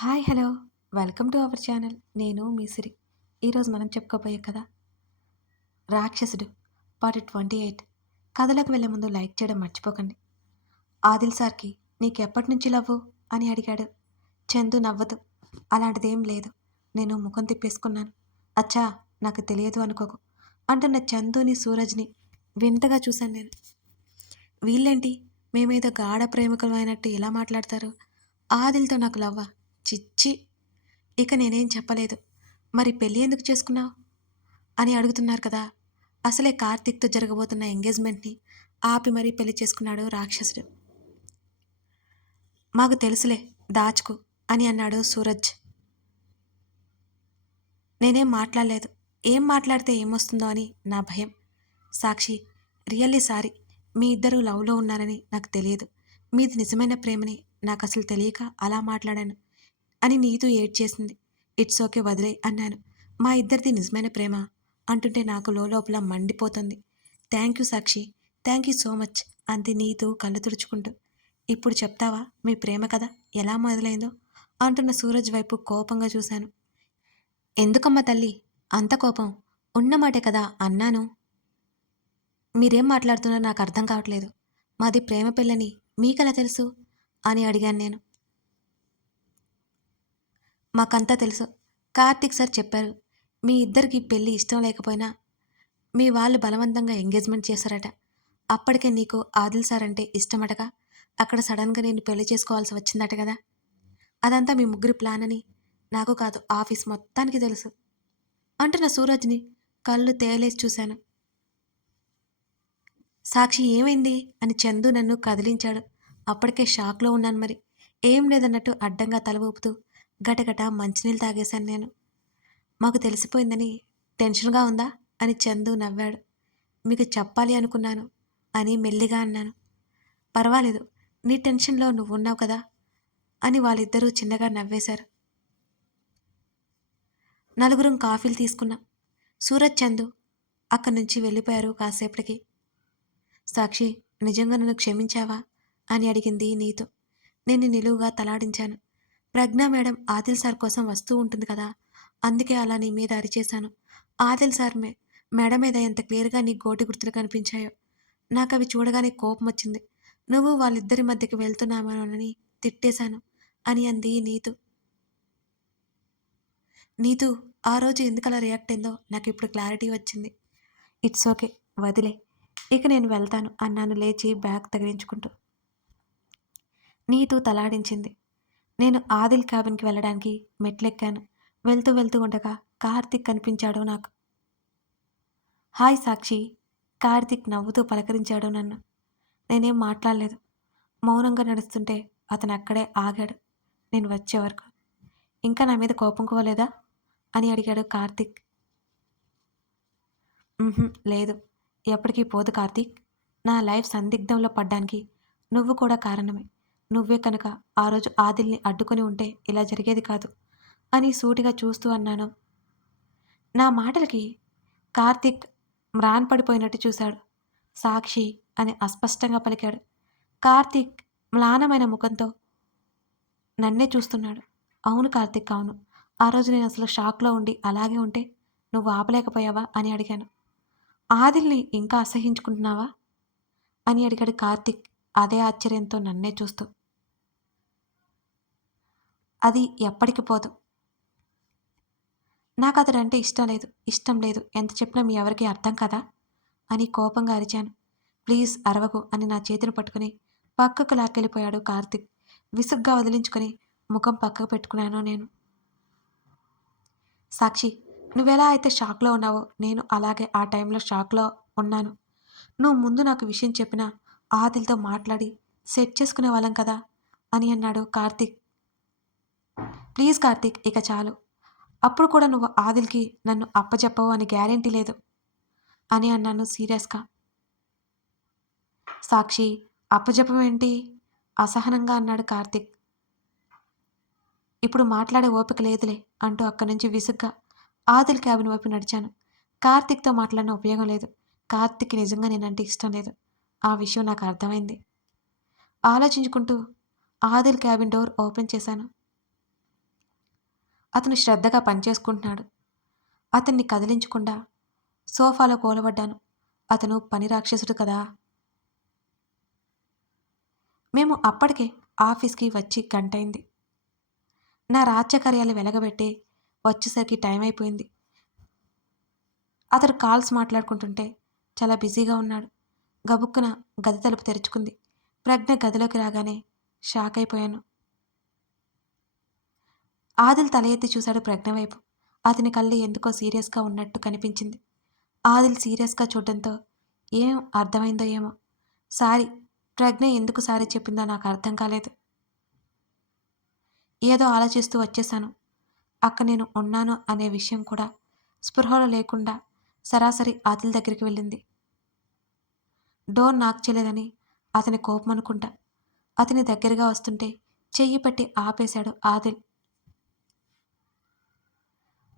Hi hello welcome to our channel. నేను మీ సిరి. ఈరోజు మనం చెప్పుకోబోయే కథ రాక్షసుడు పార్ట్ 28. కథలోకి వెళ్ళే ముందు లైక్ చేయడం మర్చిపోకండి. ఆదిల్ సార్కి నీకెప్పటి నుంచి లవ్వు అని అడిగాడు. చందు నవ్వదు. అలాంటిదేం లేదు, నేను ముఖం తిప్పేసుకున్నాను. అచ్చా, నాకు తెలియదు అనుకోకు అంటున్న చందుని సూరజ్ని వింతగా చూశాను నేను. వీళ్ళేంటి మేమేదో గాఢ ప్రేమికులు అయినట్టు ఇలా మాట్లాడతారు. ఆదిల్తో నాకు లవ్వా? చిచ్చి. ఇక నేనేం చెప్పలేదు. మరి పెళ్ళి ఎందుకు చేసుకున్నావు అని అడుగుతున్నారు కదా. అసలే కార్తీక్తో జరగబోతున్న ఎంగేజ్మెంట్ని ఆపి మరీ పెళ్లి చేసుకున్నాడు రాక్షసుడు. మాకు తెలుసులే, దాచుకు అని అన్నాడు సూరజ్. నేనేం మాట్లాడలేదు. ఏం మాట్లాడితే ఏమొస్తుందో అని నా భయం. సాక్షి, రియల్లీ సారీ. మీ ఇద్దరూ లవ్లో ఉన్నారని నాకు తెలియదు. మీది నిజమైన ప్రేమని నాకు అసలు తెలియక అలా మాట్లాడాను అని నీతూ ఏడ్చేసింది. ఇట్స్ ఓకే, వదిలే అన్నాను. మా ఇద్దరిది నిజమైన ప్రేమ అంటుంటే నాకు లోపల మండిపోతుంది. Thank you Sakshi, thank you so much అంది నీతూ కళ్ళు తుడుచుకుంటూ. ఇప్పుడు చెప్తావా మీ ప్రేమ కథ ఎలా మొదలైందో అంటున్న సూరజ్ వైపు కోపంగా చూశాను. ఎందుకమ్మా తల్లి అంత కోపం? ఉన్నమాటే కదా అన్నాను. మీరేం మాట్లాడుతున్నారో నాకు అర్థం కావట్లేదు. మాది ప్రేమ పెళ్ళని మీకెలా తెలుసు అని అడిగాను నేను. మాకంతా తెలుసు. కార్తీక్ సార్ చెప్పారు. మీ ఇద్దరికి పెళ్ళి ఇష్టం లేకపోయినా మీ వాళ్ళు బలవంతంగా ఎంగేజ్మెంట్ చేశారట. అప్పటికే నీకు ఆదిల్ సార్ అంటే ఇష్టమటగా. అక్కడ సడన్గా నేను పెళ్లి చేసుకోవాల్సి వచ్చిందట కదా. అదంతా మీ ముగ్గురి ప్లాన్ అని నాకు కాదు, ఆఫీస్ మొత్తానికి తెలుసు అంటున్న సూరజ్ని కళ్ళు తేలేసి చూశాను. సాక్షి ఏమైంది అని చందు నన్ను కదిలించాడు. అప్పటికే షాక్లో ఉన్నాను మరి. ఏం లేదన్నట్టు అడ్డంగా తల ఊపుతూ గటగట మంచినీళ్ళు తాగేశాను నేను. మాకు తెలిసిపోయిందని టెన్షన్గా ఉందా అని చందు నవ్వాడు. మీకు చెప్పాలి అనుకున్నాను అని మెల్లిగా అన్నాను. పర్వాలేదు, నీ టెన్షన్లో నువ్వున్నావు కదా అని వాళ్ళిద్దరూ చిన్నగా నవ్వేశారు. నలుగురం కాఫీలు తీసుకున్నాం. సూరజ్, చందు అక్కడి నుంచి వెళ్ళిపోయారు కాసేపటికి. సాక్షి, నిజంగా నన్ను క్షమించావా అని అడిగింది నీతో. నేను నిలువుగా తలాడించాను. ప్రజ్ఞ మేడం ఆదిల్ సార్ కోసం వస్తూ ఉంటుంది కదా, అందుకే అలా నీ మీద అరిచేశాను. ఆదిల్ సార్ మేడం మీద ఎంత క్లియర్గా నీ గోటి గుర్తులు కనిపించాయో నాకు అవి చూడగానే కోపం వచ్చింది. నువ్వు వాళ్ళిద్దరి మధ్యకి వెళ్తున్నామని తిట్టేశాను అని అంది నీతు. నీతు ఆ రోజు ఎందుకలా రియాక్ట్ అయిందో నాకు ఇప్పుడు క్లారిటీ వచ్చింది. ఇట్స్ ఓకే, వదిలే. ఇక నేను వెళ్తాను అన్నాను లేచి బ్యాగ్ తగిలించుకుంటూ. నీతు తలాడించింది. నేను ఆదిల్ క్యాబిన్కి వెళ్ళడానికి మెట్లెక్కాను. వెళ్తూ వెళ్తూ ఉండగా కార్తిక్ కనిపించాడు నాకు. హాయ్ సాక్షి. కార్తిక్ నవ్వుతూ పలకరించాడు నన్ను. నేనేం మాట్లాడలేదు. మౌనంగా నడుస్తుంటే అతను అక్కడే ఆగాడు నేను వచ్చే వరకు. ఇంకా నా మీద కోపం కోలేదా అని అడిగాడు కార్తిక్. లేదు, ఎప్పటికీ పోదు కార్తీక్. నా లైఫ్ సందిగ్ధంలో పడ్డానికి నువ్వు కూడా కారణమే. నువ్వే కనుక ఆ రోజు ఆదిల్ని అడ్డుకొని ఉంటే ఇలా జరిగేది కాదు అని సూటిగా చూస్తూ అన్నాను. నా మాటలకి కార్తీక్ మ్రాన్పడిపోయినట్టు చూశాడు. సాక్షి అని అస్పష్టంగా పలికాడు. కార్తీక్ మ్లానమైన ముఖంతో నన్నే చూస్తున్నాడు. అవును కార్తీక్, అవును. ఆ రోజు నేను అసలు షాక్లో ఉండి అలాగే ఉంటే నువ్వు ఆపలేకపోయావా అని అడిగాను. ఆదిల్ని ఇంకా అసహించుకుంటున్నావా అని అడిగాడు కార్తీక్ అదే ఆశ్చర్యంతో నన్నే చూస్తూ. అది ఎప్పటికి పోదు. నాకు అతడంటే ఇష్టం లేదు ఎంత చెప్పినా మీ ఎవరికి అర్థం కదా అని కోపంగా అరిచాను. ప్లీజ్ అరవకు అని నా చేతిని పట్టుకుని పక్కకు లాక్కెళ్ళిపోయాడు కార్తీక్. విసుగ్గా వదిలించుకొని ముఖం పక్కకు పెట్టుకున్నాను నేను. సాక్షి, నువ్వెలా అయితే షాక్లో ఉన్నావో నేను అలాగే ఆ టైంలో షాక్లో ఉన్నాను. నువ్వు ముందు నాకు విషయం చెప్పినా ఆదిల్తో మాట్లాడి సెట్ చేసుకునే వాళ్ళం కదా అని అన్నాడు కార్తీక్. ప్లీజ్ కార్తీక్, ఇక చాలు. అప్పుడు కూడా నువ్వు ఆదిల్కి నన్ను అప్పచెప్పవు అని గ్యారెంటీ లేదు అని అన్నాను సీరియస్గా. సాక్షి, అప్పచెప్పం ఏంటి అసహనంగా అన్నాడు కార్తీక్. ఇప్పుడు మాట్లాడే ఓపిక లేదులే అంటూ అక్కడి నుంచి విసుగ్గా ఆదిల్ క్యాబిన్ వైపు నడిచాను. కార్తీక్తో మాట్లాడిన ఉపయోగం లేదు. కార్తీక్కి నిజంగా నేనంటే ఇష్టం లేదు. ఆ విషయం నాకు అర్థమైంది. ఆలోచించుకుంటూ ఆదిల్ క్యాబిన్ డోర్ ఓపెన్ చేశాను. అతను శ్రద్ధగా పనిచేసుకుంటున్నాడు. అతన్ని కదిలించకుండా సోఫాలో కూలబడ్డాను. అతను పని రాక్షసుడు కదా! మేము అప్పటికే ఆఫీస్‌కి వచ్చి గంటయింది. నా రాజ్యకార్యాలు వెలగబెట్టి వచ్చేసరికి టైం అయిపోయింది. అతడు కాల్స్ మాట్లాడుకుంటుంటే చాలా బిజీగా ఉన్నాడు. గబుక్కున గది తలుపు తెరుచుకుంది. ప్రజ్ఞ గదిలోకి రాగానే షాక్ అయిపోయాను. ఆదిల్ తల ఎత్తి చూశాడు ప్రజ్ఞ వైపు. అతని కళ్ళు ఎందుకో సీరియస్‌గా ఉన్నట్టు కనిపించింది. ఆదిల్ సీరియస్‌గా చూడడంతో ఏం అర్థమైందో ఏమో! సారీ. ప్రజ్ఞ ఎందుకు సారీ చెప్పిందో నాకు అర్థం కాలేదు. ఏదో ఆలోచిస్తూ వచ్చేశాను. అక్కడ నేను ఉన్నాను అనే విషయం కూడా స్పృహలో లేకుండా సరాసరి ఆదిల్ దగ్గరికి వెళ్ళింది. డోర్ నాక్ చేయలేదని అతని కోపమనుకుంటా. అతని దగ్గరగా వస్తుంటే చెయ్యి పట్టి ఆపేశాడు ఆదిల్.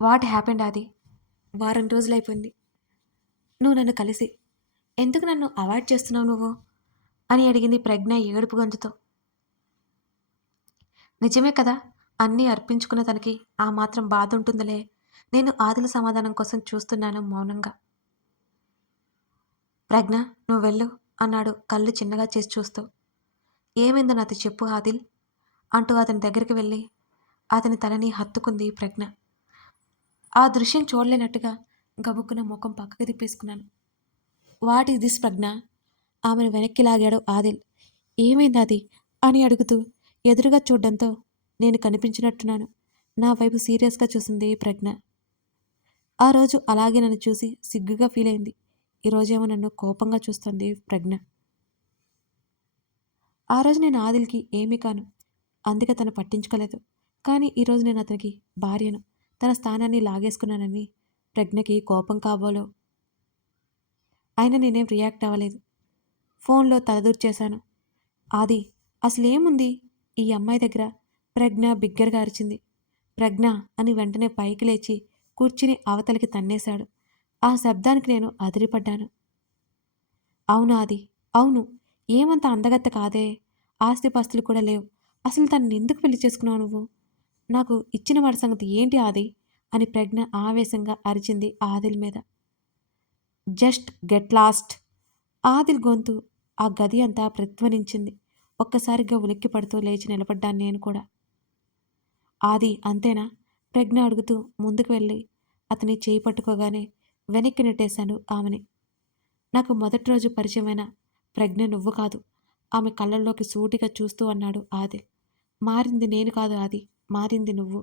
వాట్ హ్యాపెండ్ ఆది? వారం రోజులైపోయింది. నువ్వు నన్ను కలిసి. ఎందుకు నన్ను అవాయిడ్ చేస్తున్నావు నువ్వు? అని అడిగింది ప్రజ్ఞ ఏడుపు గొంతుతో. నిజమే కదా! అన్నీ అర్పించుకున్న తనకి ఆ మాత్రం బాధుంటుందిలే. నేను ఆదిల సమాధానం కోసం చూస్తున్నాను మౌనంగా. ప్రజ్ఞ నువ్వు వెళ్ళు అన్నాడు కళ్ళు చిన్నగా చేసి చూస్తూ. ఏమైందో నాతో చెప్పు ఆదిల్ అంటూ అతని దగ్గరికి వెళ్ళి అతని తలని హత్తుకుంది ప్రజ్ఞ. ఆ దృశ్యం చూడలేనట్టుగా గబుక్కున ముఖం పక్కకు తిప్పేసుకున్నాను. వాట్ ఈస్ దిస్ ప్రజ్ఞ? ఆమెను వెనక్కి లాగాడు ఆదిల్. ఏమైందది? అని అడుగుతూ ఎదురుగా చూడ్డంతో నేను కనిపించినట్టున్నాను. నా వైపు సీరియస్‌గా చూసింది ప్రజ్ఞ. ఆ రోజు అలాగే నన్ను చూసి సిగ్గుగా ఫీలయింది. ఈరోజేమో నన్ను కోపంగా చూస్తోంది ప్రజ్ఞ. ఆ రోజు నేను ఆదిల్‌కి ఏమీ కాను. అందుకే తను పట్టించుకోలేదు. కానీ ఈరోజు నేను అతనికి భార్యను. తన స్థానాన్ని లాగేసుకున్నానని ప్రజ్ఞకి కోపం కాబోలో. అయినా నేనేం రియాక్ట్ అవ్వలేదు. ఫోన్‌లో తలదూర్చేశాను. ఆది అసలేముంది ఈ అమ్మాయి దగ్గర? ప్రజ్ఞ బిగ్గరగా అరిచింది. ప్రజ్ఞ అని వెంటనే పైకి లేచి కుర్చీని అవతలికి తన్నేశాడు. ఆ శబ్దానికి నేను అదిరిపడ్డాను. అవును ఆది. అవును. ఏమంత అందగత్తె కాదే. ఆస్తిపాస్తులు కూడా లేవు. అసలు తననెందుకు పెళ్లి చేసుకున్నావు నువ్వు? నాకు ఇచ్చిన వాడి సంగతి ఏంటి ఆది? అని ప్రజ్ఞ ఆవేశంగా అరిచింది ఆదిల్ మీద. Just get lost. ఆదిల్ గొంతు ఆ గది అంతా ప్రధ్వనించింది. ఒక్కసారిగా ఉలిక్కిపడుతూ లేచి నిలబడ్డాను నేను కూడా. ఆది అంతేనా? ప్రజ్ఞ అడుగుతూ ముందుకు వెళ్ళి అతని చేయి పట్టుకోగానే వెనక్కి నెట్టేశాను ఆమెని. నాకు మొదటి రోజు పరిచయమైన ప్రజ్ఞ నువ్వు కాదు. ఆమె కళ్ళల్లోకి సూటిగా చూస్తూ అన్నాడు ఆదిల్. మారింది నేను కాదు ఆది. మారింది నువ్వు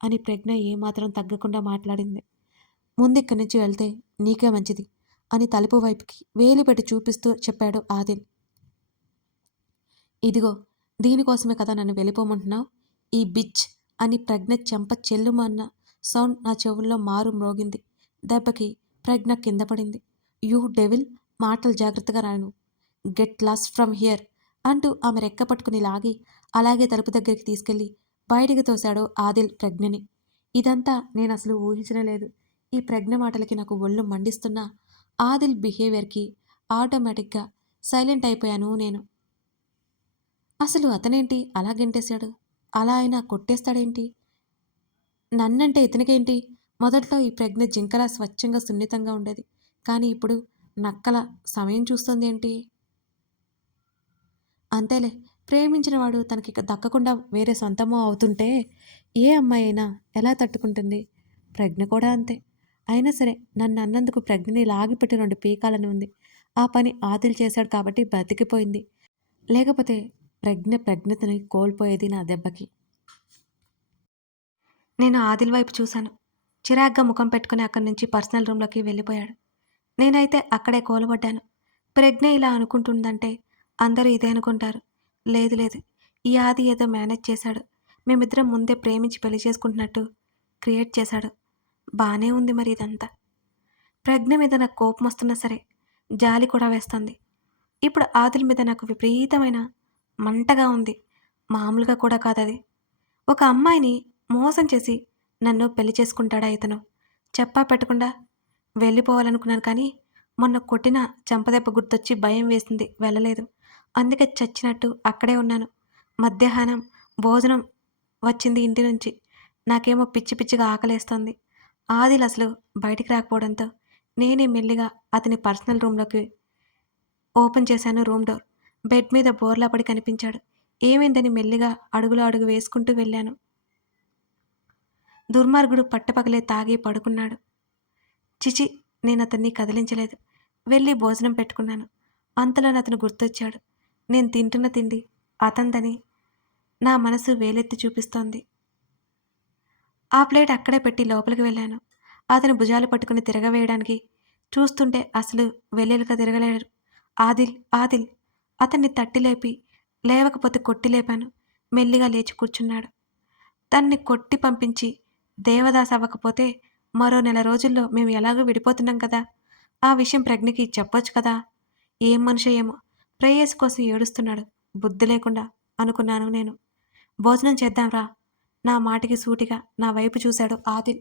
అని ప్రజ్ఞ ఏమాత్రం తగ్గకుండా మాట్లాడింది. ముందిక్కడి నుంచి వెళ్తే నీకే మంచిది అని తలుపు వైపుకి వేలు పెట్టి చూపిస్తూ చెప్పాడు ఆదిల్. ఇదిగో దీనికోసమే కదా నన్ను వెళ్ళిపోమంటున్నావు? ఈ బిచ్ అని ప్రజ్ఞ చెంప చెల్లుమన్న సౌండ్ నా చెవుల్లో మారు మ్రోగింది. దెబ్బకి ప్రజ్ఞ కింద పడింది. యూ డెవిల్ మాటలు జాగ్రత్తగా రాను. గెట్ లాస్ట్ ఫ్రమ్ హియర్ అంటూ ఆమె రెక్క పట్టుకుని లాగి అలాగే తలుపు దగ్గరికి తీసుకెళ్లి బయటికి తోశాడు ఆదిల్ ప్రజ్ఞని. ఇదంతా నేను అసలు ఊహించలేదు. ఈ ప్రజ్ఞ మాటలకి నాకు ఒళ్ళు మండిస్తున్నా ఆదిల్ బిహేవియర్‌కి ఆటోమేటిక్‌గా సైలెంట్ అయిపోయాను నేను. అసలు అతనేంటి అలా గెంటేశాడు? అలా అయినా కొట్టేస్తాడేంటి? నన్నంటే ఇతనికేంటి? మొదట్లో ఈ ప్రజ్ఞ జింకలా స్వచ్ఛంగా సున్నితంగా ఉండేది. కానీ ఇప్పుడు నక్కల సమయం చూస్తోందేంటి? అంతేలే. ప్రేమించిన వాడు తనకిక దక్కకుండా వేరే సొంతమో అవుతుంటే ఏ అమ్మాయి అయినా ఎలా తట్టుకుంటుంది? ప్రజ్ఞ కూడా అంతే. అయినా సరే నన్నన్నందుకు ప్రజ్ఞని లాగిపెట్టి 2 పీకాలని ఉంది. ఆ పని ఆదిల్ చేశాడు కాబట్టి బతికిపోయింది. లేకపోతే ప్రజ్ఞతని కోల్పోయేది నా దెబ్బకి. నేను ఆదిల్ వైపు చూశాను. చిరాగ్గా ముఖం పెట్టుకుని అక్కడి నుంచి పర్సనల్ రూమ్‌లోకి వెళ్ళిపోయాడు. నేనైతే అక్కడే కూలబడ్డాను. ప్రజ్ఞ ఇలా అనుకుంటుందంటే అందరూ ఇదే అనుకుంటారు. లేదు లేదు. ఈ ఆది ఏదో మేనేజ్ చేశాడు. మేమిద్దరం ముందే ప్రేమించి పెళ్లి చేసుకుంటున్నట్టు క్రియేట్ చేశాడు. బానే ఉంది మరి ఇదంతా. ప్రజ్ఞ మీద నాకు కోపమొస్తున్నా సరే, జాలి కూడా వేస్తుంది. ఇప్పుడు ఆదిల్ మీద నాకు విపరీతమైన మంటగా ఉంది. మామూలుగా కూడా కాదది. ఒక అమ్మాయిని మోసం చేసి నన్ను పెళ్లి చేసుకుంటాడా ఇతను? చెప్పా పెట్టకుండా వెళ్ళిపోవాలనుకున్నాను కానీ, మొన్న కొట్టిన చెంపదెబ్బ గుర్తొచ్చి భయం వేసింది వెళ్ళలేదు. అందుకే చచ్చినట్టు అక్కడే ఉన్నాను. మధ్యాహ్నం భోజనం వచ్చింది ఇంటి నుంచి. నాకేమో పిచ్చి పిచ్చిగా ఆకలేస్తోంది. ఆదిల్ అసలు బయటికి రాకపోవడంతో నేనే మెల్లిగా అతని పర్సనల్ రూమ్‌లోకి ఓపెన్ చేశాను రూమ్ డోర్. బెడ్ మీద బోర్లా పడి కనిపించాడు. ఏమైందని మెల్లిగా అడుగులో అడుగు వేసుకుంటూ వెళ్ళాను. దుర్మార్గుడు పట్టపగలే తాగి పడుకున్నాడు. ఛీఛీ! నేనతన్ని కదిలించలేదు. వెళ్ళి భోజనం పెట్టుకున్నాను. అంతలోనతను గుర్తొచ్చాడు. నేను తింటున్న తిండి అతనిదని నా మనసు వేలెత్తి చూపిస్తోంది. ఆ ప్లేట్ అక్కడే పెట్టి లోపలికి వెళ్ళాను. అతని భుజాలు పట్టుకుని తిరగవేయడానికి చూస్తుంటే అసలు వెల్లెలుక తిరగలేడు. ఆదిల్! ఆదిల్! అతన్ని తట్టి లేపి, లేవకపోతే కొట్టి లేపాను. మెల్లిగా లేచి కూర్చున్నాడు. తన్ని కొట్టి పంపించి దేవదాస్ అవ్వకపోతే మరో నెల రోజుల్లో మేము ఎలాగో విడిపోతున్నాం కదా! ఆ విషయం ప్రజ్ఞకి చెప్పొచ్చు కదా! ఏం మనిషో ఏమో! ప్రేయసి కోసం ఏడుస్తున్నాడు. బుద్ధి లేకుండా అనుకున్నాను నేను. భోజనం చేద్దాం రా! నా మాటకి సూటిగా నా వైపు చూశాడు ఆదిల్.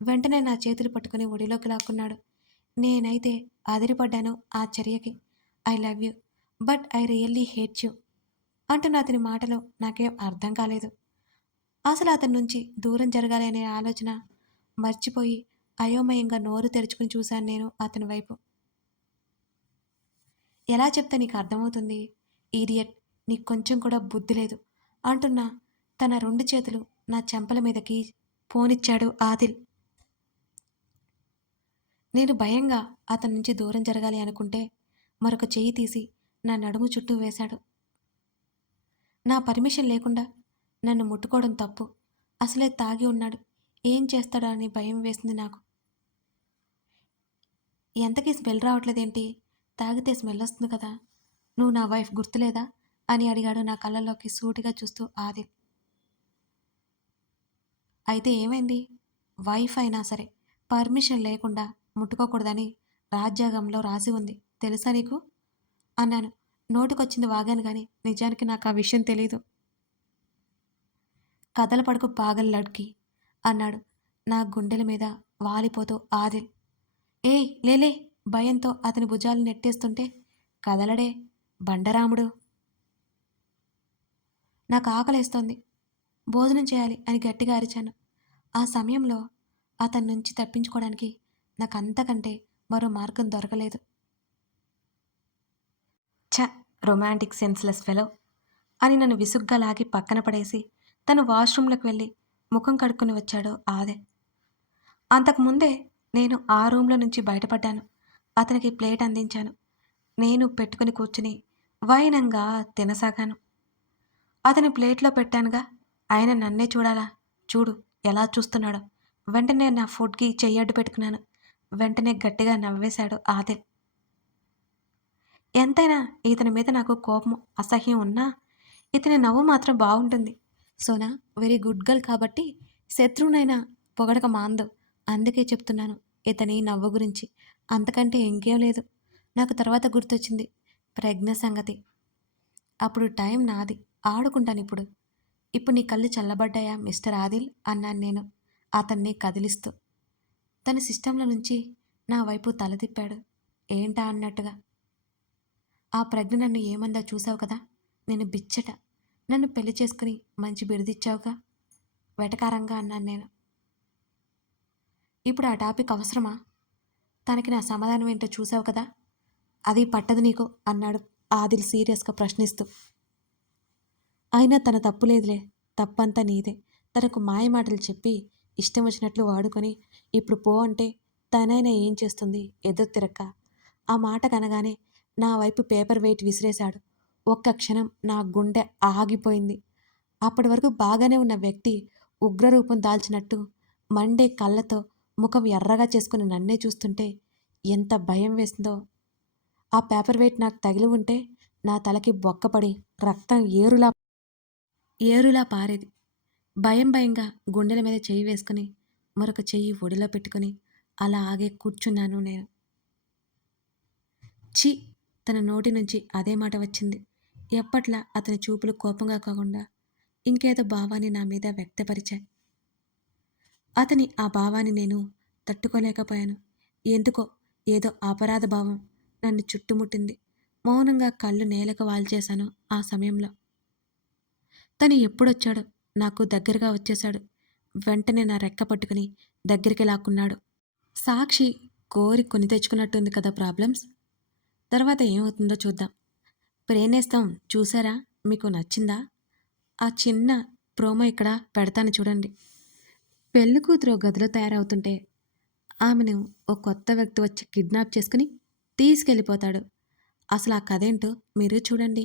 వెంటనే నా చేతులు పట్టుకుని ఒడిలోకి లాక్కున్నాడు. నేనైతే అదిరిపడ్డాను ఆ చర్యకి. I love you. But I really hate you అంటున్న అతని మాటలు నాకేం అర్థం కాలేదు. అసలు అతని నుంచి దూరం జరగాలి అనే ఆలోచన మర్చిపోయి అయోమయంగా నోరు తెరుచుకుని చూశాను నేను అతని వైపు. ఎలా చెప్తే నీకు అర్థమవుతుంది? ఈడియట్! నీకు కొంచెం కూడా బుద్ధి లేదు అంటున్న తన 2 చేతులు నా చెంపల మీదకి పోనిచ్చాడు ఆదిల్. నేను భయంగా అతని నుంచి దూరం జరగాలి అనుకుంటే మరొక చెయ్యి తీసి నా నడుము చుట్టూ వేశాడు. నా పర్మిషన్ లేకుండా నన్ను ముట్టుకోవడం తప్పు. అసలే తాగి ఉన్నాడు. ఏం చేస్తాడా అని భయం వేసింది నాకు. ఎంతకీ స్మెల్ రావట్లేదేంటి? తాగితే స్మెల్ వస్తుంది కదా! నువ్వు నా వైఫ్ గుర్తులేదా? అని అడిగాడు నా కళ్ళల్లోకి సూటిగా చూస్తూ ఆదిల్. అయితే ఏమైంది? వైఫ్ అయినా సరే పర్మిషన్ లేకుండా ముట్టుకోకూడదని రాజ్యాంగంలో రాసి ఉంది. తెలుసా నీకు? అన్నాను. నోటికొచ్చింది వాగాను గాని నిజానికి నాకు ఆ విషయం తెలీదు. కదలపడకు పాగల్ లడ్కి అన్నాడు నా గుండెల మీద వాలిపోతూ ఆదిల్. ఏయ్ లేలే! భయంతో అతని భుజాలు నెట్టేస్తుంటే కదలడే బండరాముడు. నాకు ఆకలేస్తోంది. భోజనం చేయాలి అని గట్టిగా అరిచాను. ఆ సమయంలో అతని నుంచి తప్పించుకోవడానికి నాకంతకంటే మరో మార్గం దొరకలేదు. ఛ! రొమాంటిక్ సెన్స్‌లెస్ ఫెలో అని నన్ను విసుగ్గా లాగి పక్కన పడేసి తను వాష్‌రూమ్‌లోకి వెళ్ళి ముఖం కడుక్కొని వచ్చాడు ఆదే. అంతకుముందే నేను ఆ రూమ్‌లో నుంచి బయటపడ్డాను. అతనికి ప్లేట్ అందించాను. నేను పెట్టుకుని కూర్చుని వైనంగా తినసాగాను. అతని ప్లేట్‌లో పెట్టానుగా, ఆయన నన్నే చూడాలా? చూడు ఎలా చూస్తున్నాడో. వెంటనే నా ఫుడ్‌కి చెయ్యడ్డు పెట్టుకున్నాను. వెంటనే గట్టిగా నవ్వేశాడు ఆదిల్. ఎంతైనా ఇతని మీద నాకు కోపం, అసహ్యం ఉన్నా ఇతని నవ్వు మాత్రం బావుంటుంది. సోనా వెరీ గుడ్ గర్ల్ కాబట్టి శత్రువునైనా పొగడక మానదు. అందుకే చెప్తున్నాను ఇతని నవ్వు గురించి. అంతకంటే ఇంకేం లేదు. నాకు తర్వాత గుర్తొచ్చింది ప్రజ్ఞ సంగతి. అప్పుడు టైం నాది. ఆడుకుంటానిప్పుడు. ఇప్పుడు నీ కళ్ళు చల్లబడ్డాయా మిస్టర్ ఆదిల్ అన్నాను నేను అతన్ని కదిలిస్తూ. తన సిస్టంలో నుంచి నా వైపు తల తిప్పాడు. ఏంటా అన్నట్టుగా. ఆ ప్రజ్ఞ నన్ను ఏమందో చూసావు కదా! నేను బిచ్చట. నన్ను పెళ్లి చేసుకుని మంచి బిరుదిచ్చావుగా వెటకారంగా అన్నాను నేను. ఇప్పుడు ఆ టాపిక్ అవసరమా? తనకి నా సమాధానం ఏంటో చూసావు కదా! అది పట్టదు నీకు అన్నాడు ఆదిల్ సీరియస్‌గా ప్రశ్నిస్తూ. అయినా తన తప్పు లేదులే. తప్పంతా నీదే. తనకు మాయమాటలు చెప్పి ఇష్టం వచ్చినట్లు వాడుకొని ఇప్పుడు పో అంటే తనైనా ఏం చేస్తుంది ఎదురు తిరక్క. ఆ మాట కనగానే నా వైపు పేపర్ వెయిట్ విసిరేశాడు. ఒక్క క్షణం నా గుండె ఆగిపోయింది. అప్పటి వరకు బాగానే ఉన్న వ్యక్తి ఉగ్రరూపం దాల్చినట్టు మండే కళ్ళతో ముఖం ఎర్రగా చేసుకుని నన్నే చూస్తుంటే ఎంత భయం వేసిందో. ఆ పేపర్ వెయిట్ నాకు తగిలి ఉంటే నా తలకి బొక్కపడి రక్తం ఏరులా పారేది. భయం భయంగా గుండెల మీద చెయ్యి వేసుకుని మరొక చెయ్యి ఒడిలో పెట్టుకుని అలాగే కూర్చున్నాను నేను. ఛీ! తన నోటి నుంచి అదే మాట వచ్చింది. ఎప్పట్లా అతని చూపులు కోపంగా కాకుండా ఇంకేదో భావాన్ని నా మీద వ్యక్తపరిచాయి. అతని ఆ భావాన్ని నేను తట్టుకోలేకపోయాను. ఎందుకో ఏదో అపరాధ భావం నన్ను చుట్టుముట్టింది. మౌనంగా కళ్ళు నేలకు వాల్చేశాను ఆ సమయంలో. తను ఎప్పుడొచ్చాడో నాకు దగ్గరగా వచ్చేశాడు. వెంటనే నా రెక్క పట్టుకుని దగ్గరికి లాక్కున్నాడు. సాక్షి కోరి కొని తెచ్చుకున్నట్టుంది కదా ప్రాబ్లమ్స్. తర్వాత ఏమవుతుందో చూద్దాం. ప్రేనేస్తాం చూసారా? మీకు నచ్చిందా? ఆ చిన్న ప్రోమో ఇక్కడ పెడతాను చూడండి. పెళ్ళికూతురు ఓ గదిలో తయారవుతుంటే ఆమెను ఓ కొత్త వ్యక్తి వచ్చి కిడ్నాప్ చేసుకుని తీసుకెళ్ళిపోతాడు. అసలు ఆ కథేంటో మీరు చూడండి.